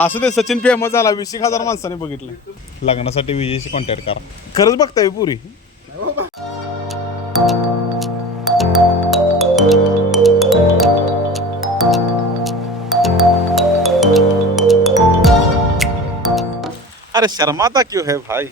असं ते सचिन फेमस झाला वीस एक हजार माणसाने बघितलं. लग्नासाठी विजयशी कॉन्टॅक्ट करा. खरंच बघताय हो पुरी. अरे शर्माता क्यों है भाई?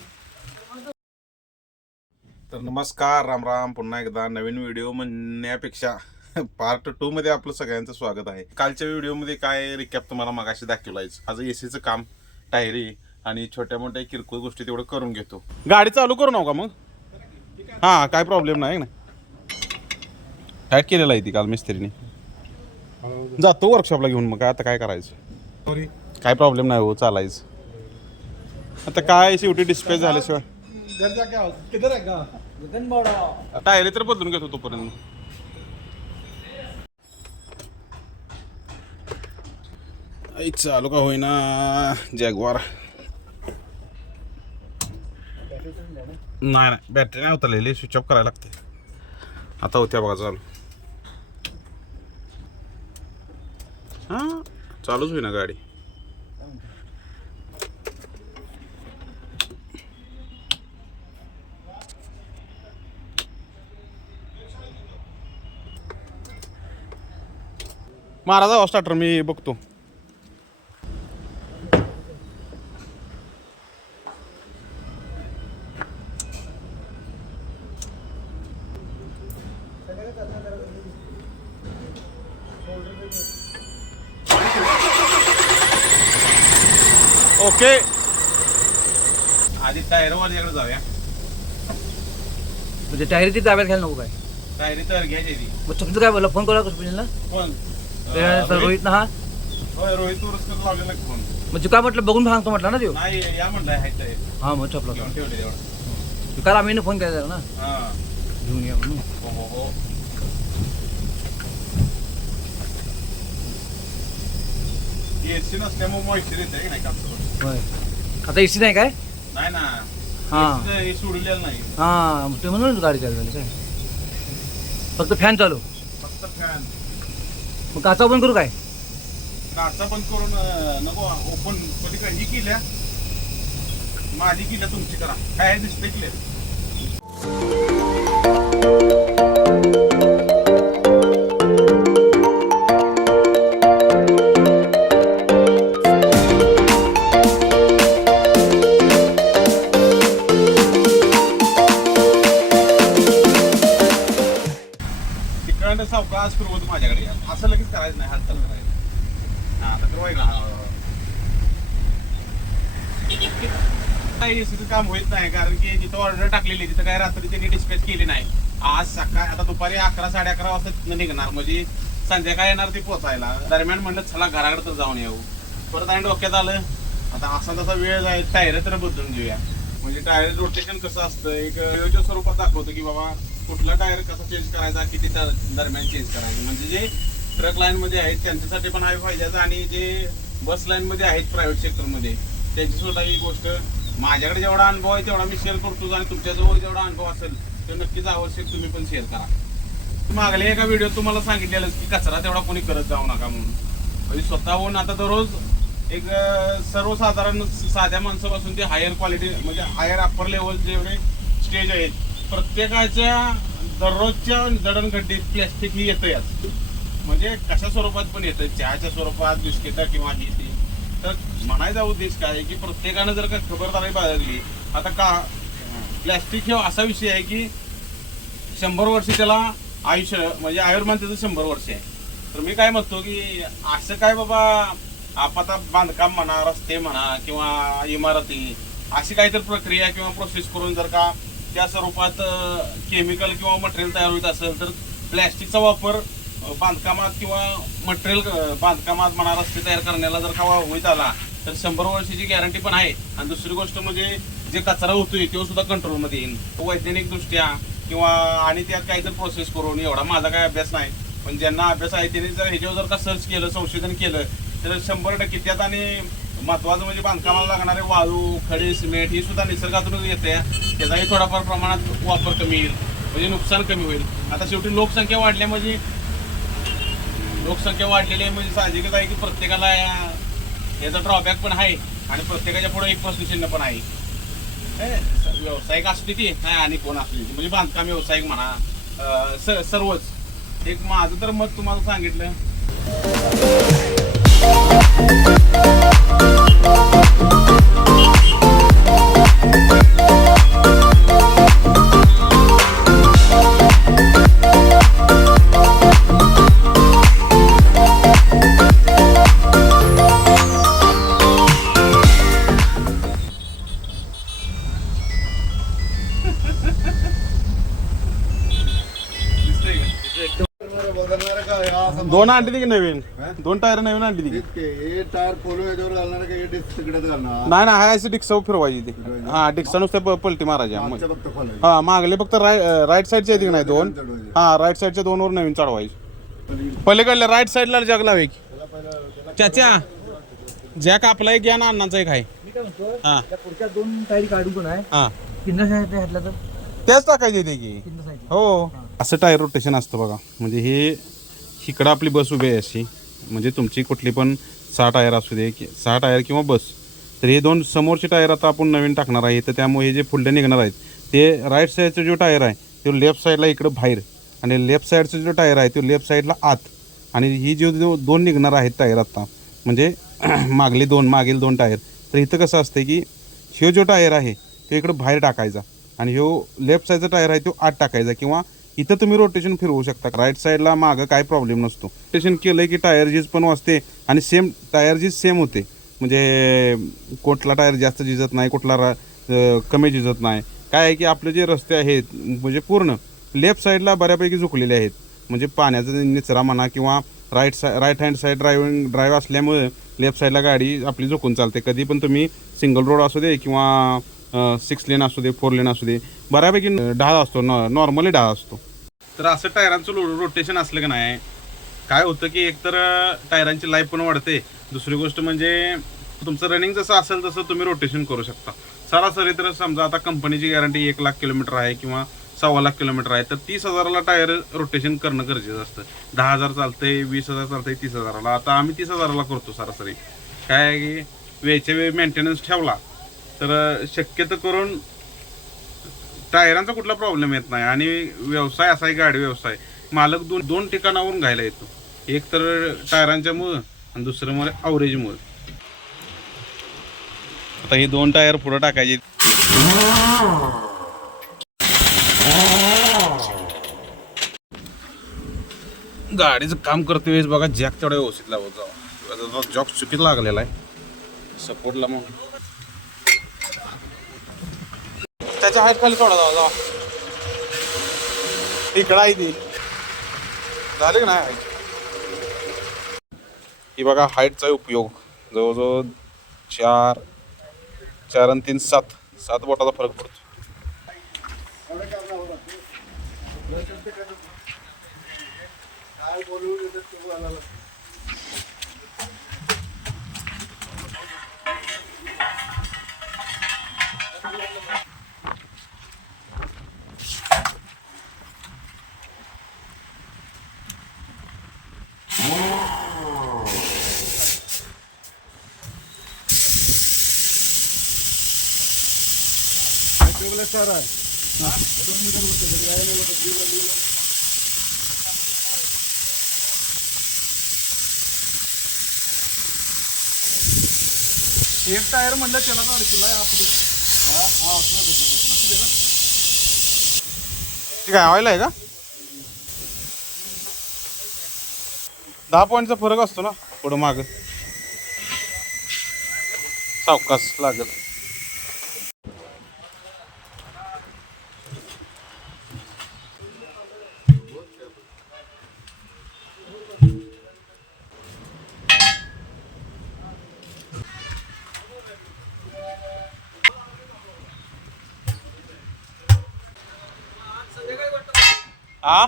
तर नमस्कार राम राम. पुन्हा एकदा नवीन व्हिडिओ म्हणण्यापेक्षा पार्ट टू मध्ये आपलं सगळ्यांचं स्वागत आहे. कालच्या व्हिडिओमध्ये काय रिकॅप तुम्हाला मगाशी दाखवलायच आज एसीचं काम टायरी आणि छोट्या मोठ्या किरकोळ गोष्टी तेवढं करून घेतो. गाडी चालू करू नका मग. हां काय प्रॉब्लेम नाही ना? टाईट केलेला आहे ती काल मिस्त्रीने. जातो वर्कशॉपला घेऊन मग आता काय करायचं? काय प्रॉब्लेम नाही हो चालायचं. आता काय शेवटी डिस्प्ले झाल्याशिवाय? किधर का? टायरी तर बदलून घेतो तोपर्यंत. चालू का होईना जॅगवार नाही नाही बॅटरी नाही उतरलेली स्विच ऑफ करायला लागते. आता होत्या बघा चालू. हां चालूच होईना गाडी. महाराजा स्टार्टर मी बघतो. ओके. आधी टायर वाल्याकडे जाऊया. म्हणजे टायरी ती ताब्यात घ्यायला नको काय? टायरी तर घ्यायची ती. मग तुमचं काय बोला फोन करा कृष्णला कोण रोहित ना हा? होय रोहित उरसकर लावलेला फोन. मग तू काय म्हटलं बघून सांगतो म्हटलं ना देऊ नाही या म्हणलाय हाय टायर हा मग चपला घेऊन ठेवले तेवढं. तू काल आम्ही फोन केला ना? हा. घेऊन या म्हणून. हो हो हो. एसी नसल्यामुळे मॉइश्चर येते की नाही कापसावर होय. आता एसी नाही काय? नाही ना. हा. हे सोडलेलं नाही. हा तुम्ही म्हणून गाडी चालू झाली काय? फक्त फॅन चालू. फक्त फॅन. मग काचा ओपन करू काय? काचा बंद करून अं, नको ओपन कधी काय ही केल्या? माझी केल्या तुमची करा. काय दिसते क्लिअर ऑर्डर तिथं काय रात्री त्यांनी डिस्पॅच केली नाही. आज सकाळ आता दुपारी अकरा साडे अकरा वाजता निघणार. म्हणजे संध्याकाळी येणार ती पोचायला दरम्यान म्हणलं चला घराकडे तर जाऊन येऊ. परत आणि डोक्यात आलं आता असा तसा वेळ जाईल टायर तर बदलून घेऊया. म्हणजे टायर रोटेशन कसं असतं एक वेळच्या स्वरूपात दाखवतं की बाबा कुठला टायर कसा चेंज करायचा किती दरम्यान चेंज करायचं. म्हणजे जे ट्रक लाईनमध्ये आहेत त्यांच्यासाठी पण आहे फायद्याचं आणि जे बस लाईनमध्ये आहेत प्रायव्हेट सेक्टरमध्ये त्यांची सुद्धा ही गोष्ट माझ्याकडे जेवढा अनुभव आहे तेवढा मी शेअर करतो आणि तुमच्याजवळ जेवढा अनुभव असेल तर नक्कीच आवश्यक तुम्ही पण शेअर करा. मागल्या एका व्हिडिओ तुम्हाला सांगितलेलं की कचरा तेवढा कोणी करत जाऊ नका म्हणून. म्हणजे स्वतःहून आता दररोज एक सर्वसाधारण साध्या माणसापासून ते हायर क्वालिटी म्हणजे हायर अप्पर लेवल जेवढे स्टेज आहेत प्रत्येकाच्या दररोजच्या जडणघडीत प्लॅस्टिक ही येतं यात म्हणजे कशा स्वरूपात पण येतं चहाच्या स्वरूपात बिस्किट किंवा ही म्हणायचा उद्देश काय आहे की प्रत्येकानं जर का खबरदारी बाळगली आता का प्लॅस्टिक हे असा विषय आहे की शंभर वर्ष त्याला आयुष्य म्हणजे आयुर्मान त्याचं शंभर वर्ष आहे. तर मी काय म्हणतो की असं काय बाबा आपण बांधकाम म्हणा रस्ते म्हणा किंवा इमारती अशी काहीतरी प्रक्रिया किंवा प्रोसेस करून जर का त्या स्वरूपात केमिकल किंवा मटेरियल तयार होत असेल तर प्लॅस्टिकचा वापर बांधकामात किंवा मटेरियल बांधकामात म्हणा रस्ते तयार करण्याला जर का होत आला तर शंभर वर्षाची गॅरंटी पण आहे. आणि दुसरी गोष्ट म्हणजे जे कचरा होतोय तो सुद्धा कंट्रोलमध्ये येईल तो वैज्ञानिक दृष्ट्या किंवा आणि त्यात काहीतरी प्रोसेस करून एवढा माझा काय अभ्यास नाही. पण ज्यांना अभ्यास आहे त्यांनी जर ह्याच्यावर जर का सर्च केलं संशोधन केलं तर शंभर टक्के त्यात आणि महत्वाचं म्हणजे बांधकामाला लागणारे वाळू खडे सिमेंट ही सुद्धा निसर्गातूनच येते त्याचाही थोडाफार प्रमाणात वापर कमी येईल. म्हणजे नुकसान कमी होईल. आता शेवटी लोकसंख्या वाढल्या म्हणजे लोकसंख्या वाढलेली आहे म्हणजे साहजिकच आहे की प्रत्येकाला याचा ड्रॉबॅक पण आहे आणि प्रत्येकाच्या पुढे एक प्रश्न चिन्ह पण आहे. व्यावसायिक असली ती नाही आणि कोण असली ती म्हणजे बांधकाम व्यावसायिक म्हणा. स- सर्वच. एक माझं तर मत तुम्हाला सांगितलं. दोन टायर नवीन आणली ती? तेच हे टायर पोलो याच्यावर घालणार का? हे डिस्क तिकडेच घालणार? नाही ना हाय अशी डिक्सा फिरवायची ती. हा डिक्सा नुसते प- पलटी मारायची आमचं फक्त खोलायचं. हा मागले फक्त राय- राईट साईडचे येते की नाही दोन. हा राईट साईडच्या दोनवर नवीन चढवायची. पलीकडल्या राईट साईडला जग लावे की चाचा जॅक आपला एक घ्या ना अण्णांचा एक आहे. मी काय म्हणतो हा. त्या पुढच्या दोन टायरी काढून पण आहे हा. किंवा साईड घातला तर? त्याच टाकायचे ते की. हो. असं टायर रोटेशन असतं बघा. म्हणजे हे इकडं आपली बस उभी आहे अशी. म्हणजे तुमची कुठली पण सहा टायर असू दे की सहा टायर किंवा बस तर हे दोन समोरचे टायर आता आपण नवीन टाकणार आहे. तर त्यामुळे हे जे पुढले निघणार आहेत ते राईट साईडचा जो टायर आहे तो लेफ्ट साईडला इकडं बाहेर आणि लेफ्ट साईडचा जो टायर आहे तो लेफ्ट साईडला आत. आणि ही जो जो दोन निघणार आहेत टायर आता म्हणजे मागले दोन मागील दोन टायर तर इथं कसं असतं की ह्यो जो टायर आहे तो इकडं बाहेर टाकायचा आणि ह्यो लेफ्ट साईडचा टायर आहे तो आत टाकायचा किंवा इथं तुम्ही रोटेशन फिरवू शकता. राईट साईडला मागं काय प्रॉब्लेम नसतो. रोटेशन केलं की टायर झीज पण वाचते आणि सेम टायर झीज सेम होते. म्हणजे कुठला टायर जास्त झिजत नाही कुठला रा- कमी झिजत नाही. काय आहे की आपले जे रस्ते आहेत म्हणजे पूर्ण लेफ्ट साईडला बऱ्यापैकी झुकलेले आहेत. म्हणजे पाण्याचा निचरा म्हणा किंवा राईट साय right hand side driving drive असल्यामुळे लेफ्ट साईडला गाडी आपली झोकून चालते. कधी पण तुम्ही सिंगल रोड असू दे किंवा सिक्स लेन असू दे फोर लेन असू दे बऱ्यापैकी ढाळ असतो नॉर्मली ढाळ असतो. तर असं टायरांचं रोटेशन असलं की नाही काय होतं की एकतर टायरांची लाईफ पण वाढते. दुसरी गोष्ट म्हणजे तुमचं रनिंग जसं असेल तसं तुम्ही रोटेशन करू शकता. सरासरी तर समजा आता कंपनीची गॅरंटी एक लाख किलोमीटर आहे किंवा सव्वा लाख किलोमीटर आहे तर तीस हजाराला टायर रोटेशन करणं गरजेचं असतं. दहा हजार चालतंय वीस हजार चालतंय तीस हजाराला. आता आम्ही तीस हजाराला करतो सरासरी. काय आहे की वेळच्या वेळ मेंटेनन्स ठेवला तर शक्यतो करून टायरांचा कुठला प्रॉब्लेम येत नाही आणि व्यवसाय असा आहे गाडी व्यवसाय. मालक दोन दोन ठिकाणावरून घ्यायला येतो. एक तर टायरांच्या मुळे आणि दुसरं म्हणजे मुळे. अवरेजमुळे आता हे दोन टायर पुढे टाकायचे. गाडीचं काम करते वेळेस बघा जॅक तेवढा व्यवस्थित लावत. जावा जॉक चुकीत लागलेला आहे. सपोर्टला मग त्याच्या हाईट खाली थोडा जावा जावा इकडा आहे ती. झाले का नाही ही बघा हाईटचा उपयोग. जवळजवळ चार चार आणि तीन सात. सात बोटाचा फरक पडतो. काय बोलू इथं एक टायर म्हणलं त्याला का अडचण आहे असू दे काय ऑइल आहे का? दहा पॉईंटचा फरक असतो ना पुढं माग. सावकास लागत हा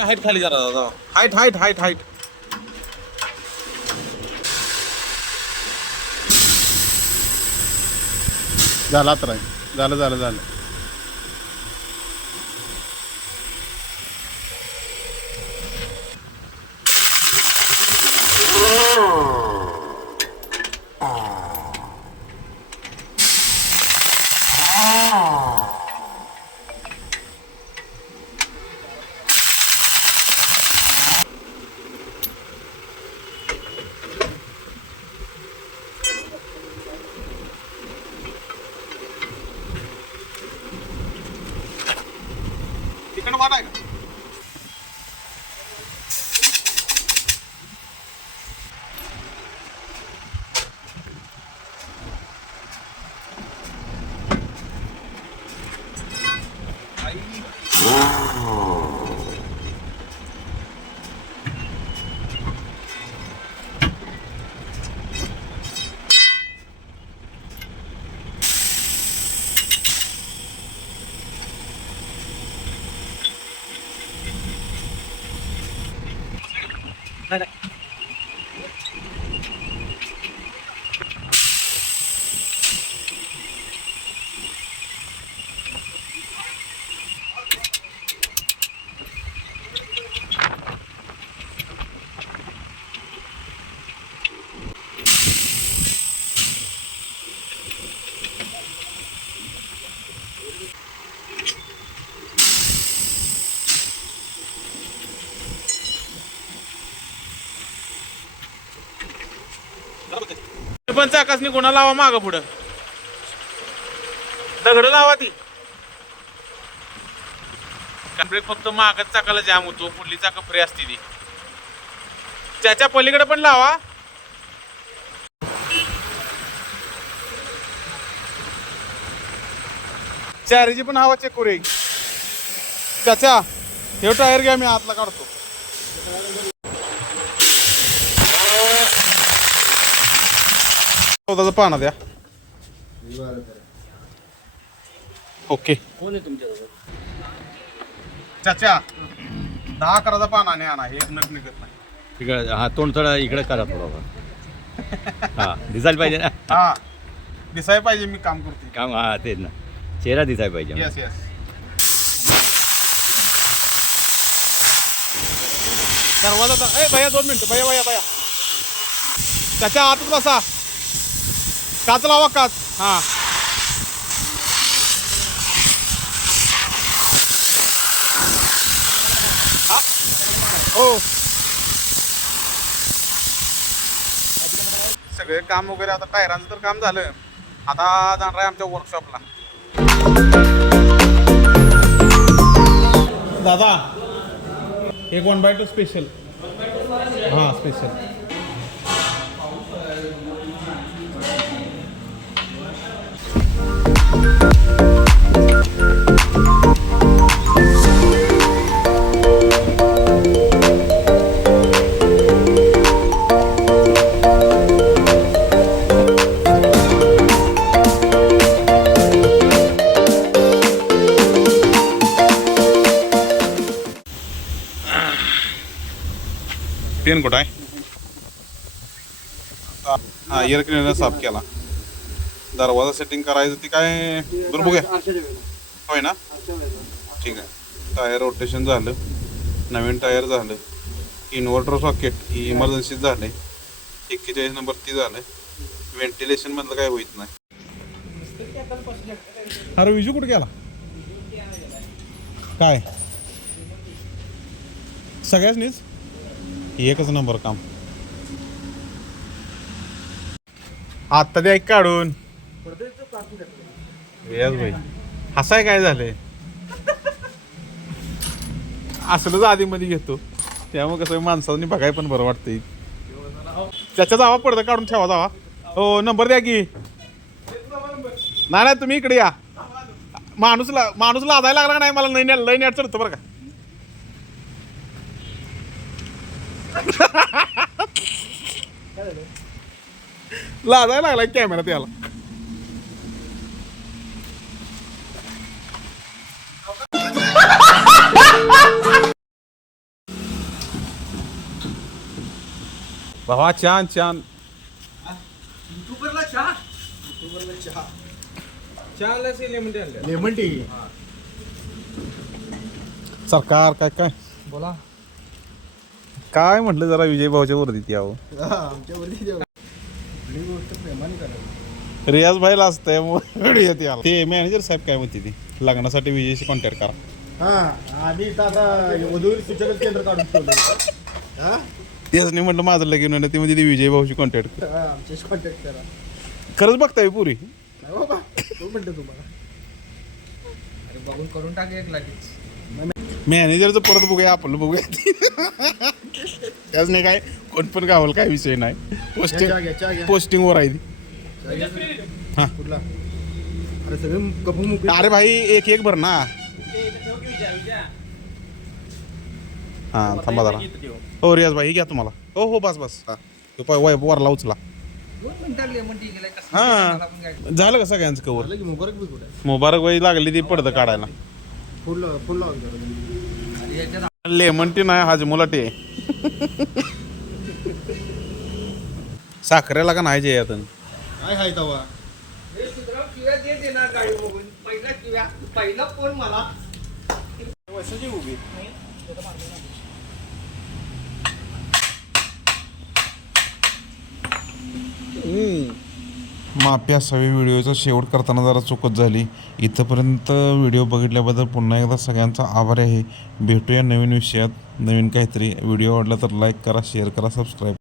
हाईट खाली जरा दादा. हाईट हाईट हाईट हाईट झाला तर आहे झालं झालं झालं इकडे वाट आहे का पण आकाशने कोणा लावा माग पुढं. दगड लावा ती. ब्रेक फक्त मागच चाकाला जाम होतो पुढली चाक फ्री असते ती. त्याच्या पलीकडे पण लावा. चारीची पण हवा चेक करू त्याच्या हे टायर घ्या मी आतला काढतो. चौदाचा पाना द्या. ओके. कोण आहे चाचा दहा अकराचा पाना नाही आणा हे नग निघत नाही. इकडे हा तोंड थोडा इकडे करा थोडा. हा दिसायला पाहिजे ना? हा दिसाय पाहिजे मी काम करते काम हा तेच ना. चेहरा दिसायला पाहिजे येस येस दरवाजा ए भैया दोन मिनिटं. भैया भैया भैया. त्याच्या आतच बसा. काच लावा काच. हा. हा. सगळे काम वगैरे आता टायरांचं तर काम झालं. आता जाणार आहे आमच्या वर्कशॉपला दादा एक वन बाय टू स्पेशल हां स्पेशल पेन कुठं आहे? हा एअर क्लिनर साफ केला. दरवाजा सेटिंग करायचं ती काय? बरं बघूया. होय ना? ठीक आहे. टायर रोटेशन झालं. नवीन टायर झालं. इन्व्हर्टर सॉकेट ही इमर्जन्सी झाले एक्केचाळीस नंबर ती झालं व्हेंटिलेशन मधलं काय होईत नाही. अरे विजू कुठे गेला? काय? सगळ्याच एकच नंबर काम. आता द्या काढून. रियाज भाई हसाय काय झालंय? असलंच आधी मध्ये घेतो. त्यामुळे कसं माणसाने बघाय पण बरं वाटतंय. त्याच्या जावा पडदा काढून ठेवा जावा. हो नंबर द्या की. नाही नाही तुम्ही इकडे या. माणूस ला माणूस लादायला लागला नाही? मला लई लई नेट चढतो बरं का. लादायला लागला कॅमेरा त्याला भावा छान छान लेमन टी सरकार काय काय? बोला. काय म्हटलं जरा विजय भाऊच्या वरती ही गोष्ट प्रेमाने करावी रियाज भाईला असतंय येते ते मॅनेजर साहेब काय म्हणते ती? लग्नासाठी विजयशी कॉन्टॅक्ट करा. हा आधी इथं आता वधूवर सूचक केंद्र काढून ठेवलं हा? तेच नाही म्हटलं माझं लगीन होणं ते म्हणजे ती विजय भाऊशी कॉन्टॅक्ट हा, आमच्याशी कॉन्टॅक्ट करा. खरंच बघताय पुरी? तो म्हणतो तुम्हाला. अरे बघून करून टाक एक लगेच मॅनेजरचं परत बघूया आपलं बघूया. त्याच नाही काय कोण पण गावाला काय विषय नाही. पोस्टिंग घ्या चहा घ्या. पोस्टिंगवर आहे ती. हा. कुठला? अरे सगळे कपू मुकले अरे भाई एक एक भर ना. हा थांबा जरा. हो रियाज भाई घ्या तुम्हाला. हो हो बस बस. हा. तो पाय वय वरला उचला. हा. झालं का सगळ्यांचं कवर झालं की मुबारक बी कुठे? मुबारक वय लागली ती पडतं काढायला. लेमन टी नाही हाजमोला टी साखरेला का नाही जे यातून काय हाय तवा? माप्या सवी व्हिडिओचा. शेवट करताना जरा चुकत झाली. इथंपर्यंत व्हिडिओ बघितल्याबद्दल पुन्हा एकदा सगळ्यांचा आभार आहे. भेटूया नवीन विषयात. नवीन काहीतरी. व्हिडिओ आवडला तर लाईक करा शेअर करा सबस्क्राईब